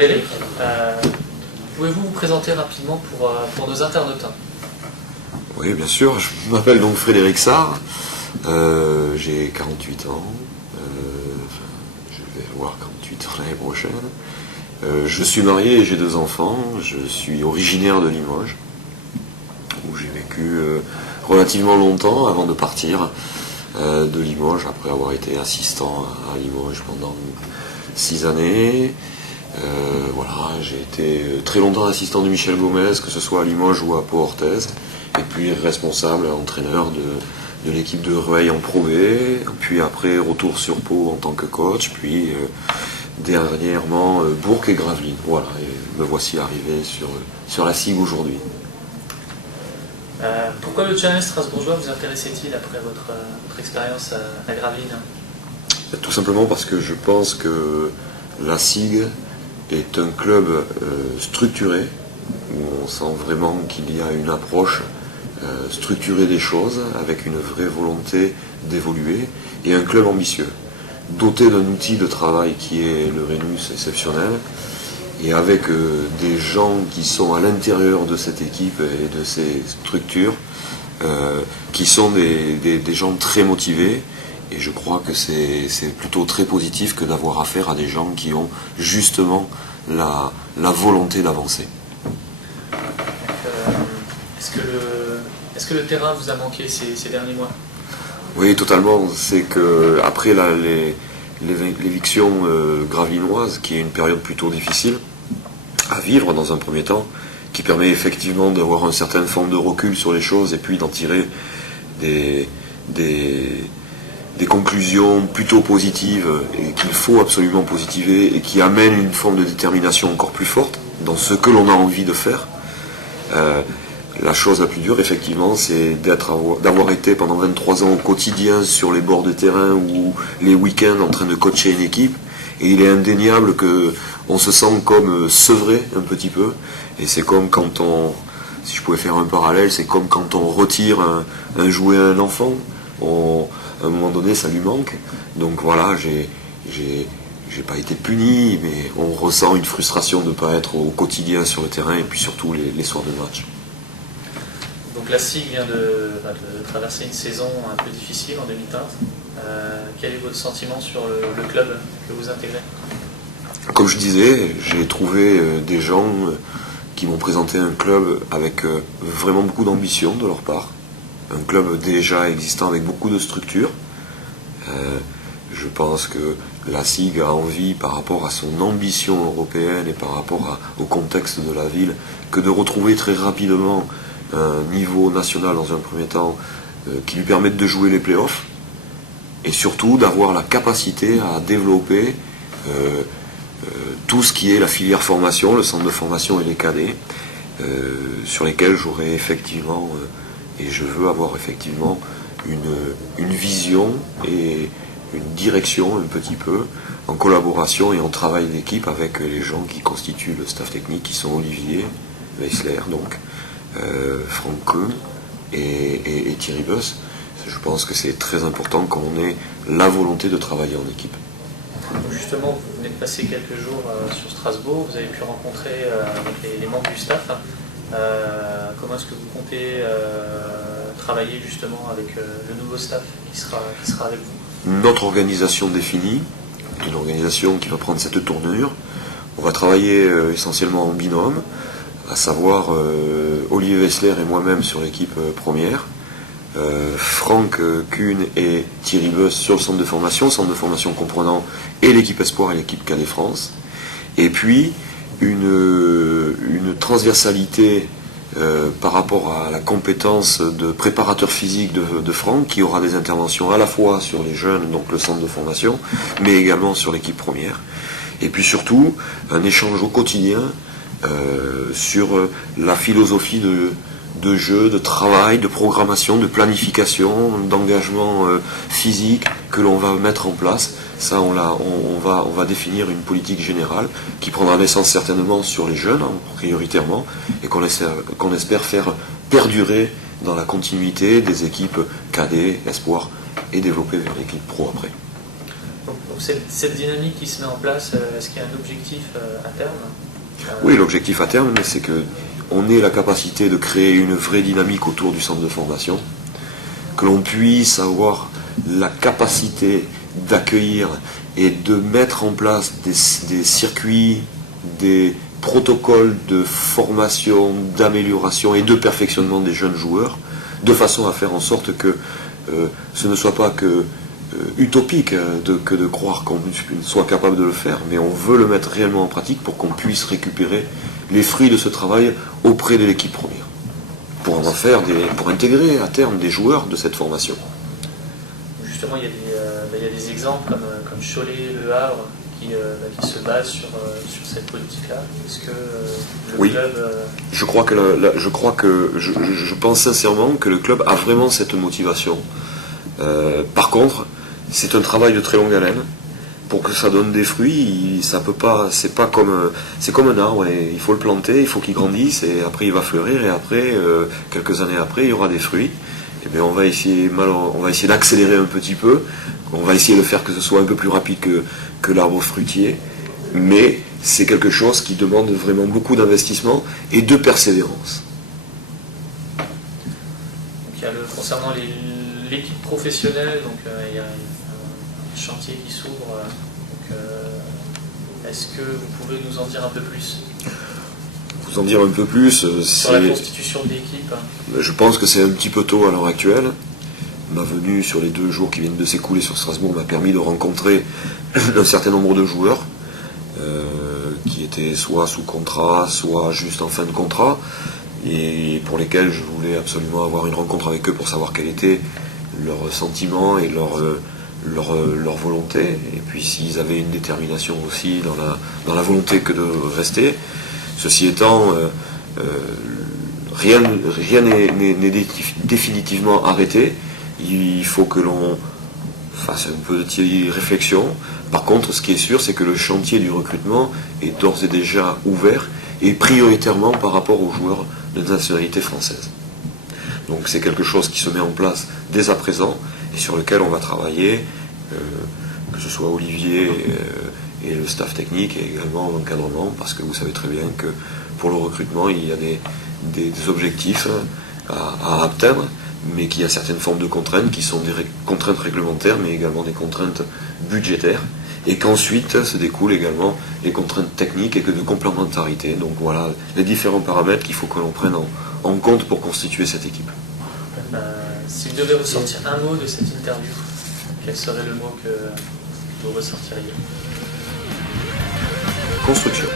Frédéric, pouvez-vous vous présenter rapidement pour nos internautes? Oui, bien sûr. Je m'appelle donc Frédéric Sarr. J'ai 48 ans. Je vais avoir 48 ans l'année prochaine. Je suis marié et j'ai 2 enfants. Je suis originaire de Limoges, où j'ai vécu relativement longtemps avant de partir de Limoges, après avoir été assistant à Limoges pendant 6 années. Voilà, j'ai été très longtemps assistant de Michel Gomez, que ce soit à Limoges ou à Pau-Orthez, et puis responsable, entraîneur de l'équipe de Rueil en Pro B, puis après retour sur Pau en tant que coach, puis dernièrement Bourg et Gravelines. Voilà, et me voici arrivé sur la SIG aujourd'hui. Pourquoi le challenge strasbourgeois vous intéressait-il après votre expérience à Gravelines? Tout simplement parce que je pense que la SIG est un club structuré, où on sent vraiment qu'il y a une approche structurée des choses, avec une vraie volonté d'évoluer, et un club ambitieux, doté d'un outil de travail qui est le Rhenus exceptionnel, et avec des gens qui sont à l'intérieur de cette équipe et de ces structures, qui sont des gens très motivés. Et je crois que c'est plutôt très positif que d'avoir affaire à des gens qui ont justement la volonté d'avancer. Est-ce que le terrain vous a manqué ces derniers mois? Oui, totalement. C'est que après l'éviction gravelinoise, qui est une période plutôt difficile à vivre dans un premier temps, qui permet effectivement d'avoir une certaine forme de recul sur les choses et puis d'en tirer des conclusions plutôt positives et qu'il faut absolument positiver et qui amènent une forme de détermination encore plus forte dans ce que l'on a envie de faire. La chose la plus dure, effectivement, c'est d'avoir été pendant 23 ans au quotidien sur les bords de terrain ou les week-ends en train de coacher une équipe. Et il est indéniable qu'on se sent comme sevré un petit peu. Et c'est comme quand si je pouvais faire un parallèle, c'est comme quand on retire un jouet à un enfant. À un moment donné, ça lui manque. Donc voilà, j'ai pas été puni, mais on ressent une frustration de ne pas être au quotidien sur le terrain et puis surtout les soirs de match. Donc la SIG vient de traverser une saison un peu difficile en 2015. Quel est votre sentiment sur le club que vous intégrez? Comme je disais, j'ai trouvé des gens qui m'ont présenté un club avec vraiment beaucoup d'ambition de leur part. Un club déjà existant avec beaucoup de structures. Je pense que la SIG a envie, par rapport à son ambition européenne et par rapport au contexte de la ville, que de retrouver très rapidement un niveau national dans un premier temps qui lui permette de jouer les playoffs et surtout d'avoir la capacité à développer tout ce qui est la filière formation, le centre de formation et les cadets, sur lesquels j'aurai effectivement et je veux avoir effectivement une vision et une direction un petit peu en collaboration et en travail d'équipe avec les gens qui constituent le staff technique, qui sont Olivier Weissler, donc Franck Kuhn et Thierry Buss. Je pense que c'est très important qu'on ait la volonté de travailler en équipe. Justement, vous venez de passer quelques jours sur Strasbourg, vous avez pu rencontrer les membres du staff. Comment est-ce que vous comptez travailler justement avec le nouveau staff qui sera avec vous? Notre organisation définie, une organisation qui va prendre cette tournure. On va travailler essentiellement en binôme, à savoir Olivier Weissler et moi-même sur l'équipe première, Franck Kuhn et Thierry Buss sur le centre de formation comprenant et l'équipe Espoir et l'équipe Cadet France, et puis une transversalité par rapport à la compétence de préparateur physique de Franck, qui aura des interventions à la fois sur les jeunes, donc le centre de formation, mais également sur l'équipe première. Et puis surtout, un échange au quotidien sur la philosophie de jeu, de travail, de programmation, de planification, d'engagement physique que l'on va mettre en place. Ça, on va définir une politique générale qui prendra naissance certainement sur les jeunes, prioritairement, et qu'on espère faire perdurer dans la continuité des équipes cadets, espoirs, et développer vers l'équipe pro après. Donc pour Donc cette dynamique qui se met en place, est-ce qu'il y a un objectif à terme? Oui, l'objectif à terme, c'est qu'on ait la capacité de créer une vraie dynamique autour du centre de formation, que l'on puisse avoir la capacité d'accueillir et de mettre en place des circuits, des protocoles de formation, d'amélioration et de perfectionnement des jeunes joueurs, de façon à faire en sorte que ce ne soit pas que utopique que de croire qu'on soit capable de le faire, mais on veut le mettre réellement en pratique pour qu'on puisse récupérer les fruits de ce travail auprès de l'équipe première, pour intégrer à terme des joueurs de cette formation. Justement, il y a des exemples comme Cholet, Le Havre, qui se basent sur cette politique-là. Est-ce que le club... Je pense sincèrement que le club a vraiment cette motivation. Par contre, c'est un travail de très longue haleine. Pour que ça donne des fruits, c'est comme un arbre, et il faut le planter, il faut qu'il grandisse, et après il va fleurir, et après, quelques années après, il y aura des fruits. Et bien on va essayer d'accélérer un petit peu, on va essayer de faire que ce soit un peu plus rapide que l'arbre fruitier, mais c'est quelque chose qui demande vraiment beaucoup d'investissement et de persévérance. Donc, il y a concernant l'équipe professionnelle, donc il y a un chantier qui s'ouvre. Est-ce que vous pouvez nous en dire un peu plus? Vous en dire un peu plus sur la constitution de l'équipe? Je pense que c'est un petit peu tôt à l'heure actuelle. Ma venue sur les 2 jours qui viennent de s'écouler sur Strasbourg m'a permis de rencontrer un certain nombre de joueurs qui étaient soit sous contrat, soit juste en fin de contrat, et pour lesquels je voulais absolument avoir une rencontre avec eux pour savoir quel était leur sentiment et leur volonté, et puis s'ils avaient une détermination aussi dans la volonté que de rester. Ceci étant, rien n'est définitivement arrêté. Il faut que l'on fasse un peu de réflexion. Par contre, ce qui est sûr, c'est que le chantier du recrutement est d'ores et déjà ouvert, et prioritairement par rapport aux joueurs de nationalité française. Donc c'est quelque chose qui se met en place dès à présent, et sur lequel on va travailler, que ce soit Olivier et le staff technique, et également l'encadrement, parce que vous savez très bien que pour le recrutement, il y a des objectifs à atteindre, mais qu'il y a certaines formes de contraintes qui sont des contraintes réglementaires, mais également des contraintes budgétaires, et qu'ensuite se découlent également les contraintes techniques et que de complémentarité. Donc voilà les différents paramètres qu'il faut que l'on prenne en compte pour constituer cette équipe. Si vous devez ressortir un mot de cette interview, quel serait le mot que vous ressortiriez? Construction.